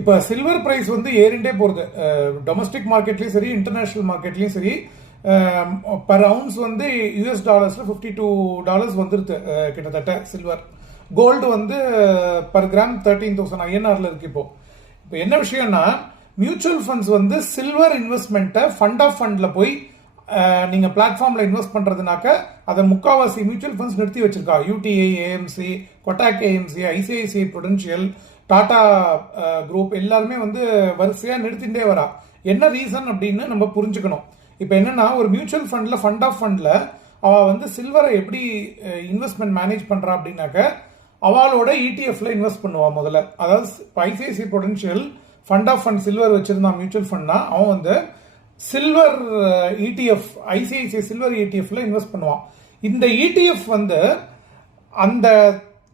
இப்போ silver price வந்து ஏறிண்டே போகிறது. டொமஸ்டிக் மார்க்கெட்லேயும் சரி, இன்டர்நேஷ்னல் மார்க்கெட்லேயும் சரி, பர் அவுன்ஸ் வந்து $52 வந்துருது கிட்டத்தட்ட சில்வர். கோல்டு வந்து பர் கிராம் 13,000 INRல இருக்கு. இப்போ என்ன விஷயம்னா, மியூச்சுவல் ஃபண்ட்ஸ் வந்து சில்வர் இன்வெஸ்ட்மெண்ட்டை ஃபண்ட் ஆஃப் ஃபண்டில் போய் நீங்கள் பிளாட்ஃபார்மில் இன்வெஸ்ட் பண்ணுறதுனாக்க அதை முக்காவாசி மியூச்சுவல் ஃபண்ட்ஸ் நிறுத்தி வச்சிருக்கா. UTI AMC, Kotak AMC, ICICI Prudential, Tata group எல்லாருமே வந்து வரிசையாக நிறுத்திகிட்டே வரா. என்ன ரீசன் அப்படின்னு நம்ம புரிஞ்சுக்கணும். இப்போ என்னன்னா, ஒரு மியூச்சுவல் ஃபண்டில் ஃபண்ட் ஆஃப் ஃபண்டில் அவள் வந்து சில்வரை எப்படி இன்வெஸ்ட்மெண்ட் மேனேஜ் பண்ணுறா அப்படின்னாக்க, அவளோட ETF இன்வெஸ்ட் பண்ணுவான் முதல்ல. அதாவது ICICI Prudential fund of fund silver வச்சிருந்தான் மியூச்சுவல் ஃபண்ட்னா, அவன் வந்து silver ETF, ICICI silver ETF invest பண்ணுவான். இந்த ETF வந்து அந்த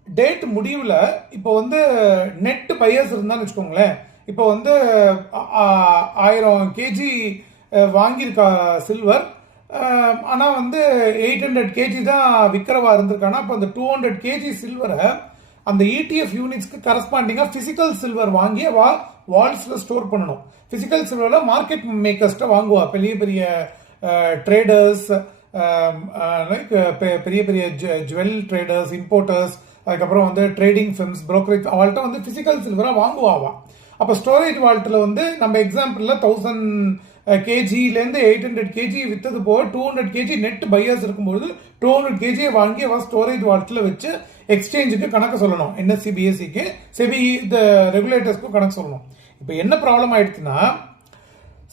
டேட் முடிவில் இப்போ வந்து நெட் பையர்ஸ் இருந்தான்னு வச்சுக்கோங்களேன். இப்போ வந்து 1000 kg வாங்கியிருக்கா சில்வர், ஆனால் வந்து 800 kg தான் விற்கிறவா இருந்திருக்கானா. அப்போ அந்த 200 kg சில்வரை அந்த ETF யூனிட்ஸ்க்கு கரஸ்பாண்டிங்காக ஃபிசிக்கல் சில்வர் வாங்கி வால்ஸில் ஸ்டோர் பண்ணணும். ஃபிசிக்கல் சில்வரில் மார்க்கெட் மேக்கர்ஸ்ட்டை வாங்குவா. பெரிய பெரிய ட்ரேடர்ஸ், லைக் பெரிய பெரிய ஜுவல் ட்ரேடர்ஸ், இம்போர்ட்டர்ஸ், அதுக்கப்புறம் வந்து ட்ரேடிங் ஃபிர்ம்ஸ், ப்ரோக்கரேஜ், அவள்கிட்ட வந்து ஃபிசிக்கல் சில்வராக வாங்குவாவா. அப்போ ஸ்டோரேஜ் வால்ட்டில் வந்து நம்ம எக்ஸாம்பிளில் 1000 kgலேருந்து 800 kg விற்றது போக 200 kg நெட் பையர்ஸ் இருக்கும்போது 200 kg வாங்கி அவள் ஸ்டோரேஜ் வால்ட்டில் வச்சு எக்ஸ்சேஞ்சுக்கு கணக்கு சொல்லணும். NSE BSEக்கு, செபி இந்த ரெகுலேட்டர்ஸ்க்கும் கணக்கு சொல்லணும். இப்போ என்ன ப்ராப்ளம் ஆயிடுச்சுன்னா,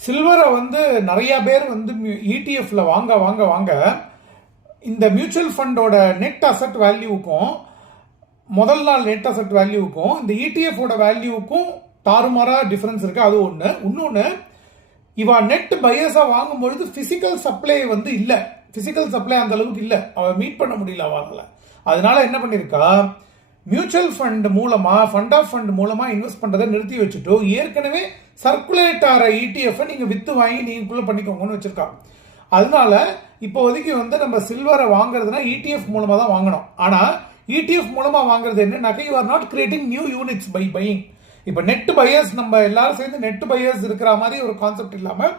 சில்வரை வந்து நிறைய பேர் வந்து ETF வாங்க வாங்க வாங்க இந்த மியூச்சுவல் ஃபண்டோட நெட் அசெட் வேல்யூவுக்கும் முதல் நாள் நெட் அசெட் வேல்யூவுக்கும் இந்த ETF வேல்யூவுக்கும் தாறுமாறா டிஃபரன்ஸ் இருக்கு. அது ஒன்று. இன்னொன்று, இவா நெட் பையர்ஸாக வாங்கும்பொழுது ஃபிசிக்கல் சப்ளை வந்து இல்லை. ஃபிசிக்கல் சப்ளை அந்த அளவுக்கு இல்லை, அவள் மீட் பண்ண முடியல அவளால். அதனால என்ன பண்ணியிருக்கா, மியூச்சுவல் ஃபண்ட் மூலமாக, ஃபண்ட் ஆஃப் ஃபண்ட் மூலமாக இன்வெஸ்ட் பண்ணுறதை நிறுத்தி வச்சுட்டு ஏற்கனவே சர்க்குலேட் ஆகிற ETF நீங்கள் விற்று வாங்கி நீங்களுக்குள்ளே பண்ணிக்கோங்கன்னு வச்சுருக்கா. அதனால இப்போதைக்கு வந்து நம்ம சில்வரை வாங்குறதுனா ETF மூலமாக தான் வாங்கணும். ஆனால் ETF மூலமாக வாங்குறது என்னன்னாக்கா, you are not creating new units by buying. இப்போ நெட் பையர்ஸ், நம்ம எல்லாரும் சேர்ந்து நெட் பையர்ஸ் இருக்கிற மாதிரி ஒரு கான்செப்ட் இல்லாமல்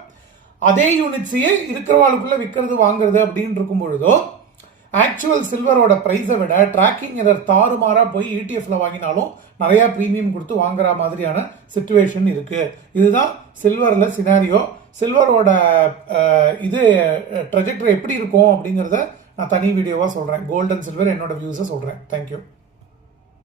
அதே யூனிட்ஸையே இருக்கிறவாளுக்குள்ள விற்கிறது வாங்குறது அப்படின்னு இருக்கும் பொழுதோ, ஆக்சுவல் சில்வரோட ப்ரைஸை விட ட்ராக்கிங் எரர் தாறுமாறா போய் ETF வாங்கினாலும் நிறைய ப்ரீமியம் கொடுத்து வாங்குற மாதிரியான சிச்சுவேஷன் இருக்கு. இதுதான் சில்வரில் சினாரியோ. சில்வரோட இது ட்ரெஜெக்டரி எப்படி இருக்கும் அப்படிங்கிறத நான் தனி வீடியோவாக சொல்கிறேன். கோல்டு அண்ட் சில்வர் என்னோட வியூஸை சொல்கிறேன். தேங்க்யூ.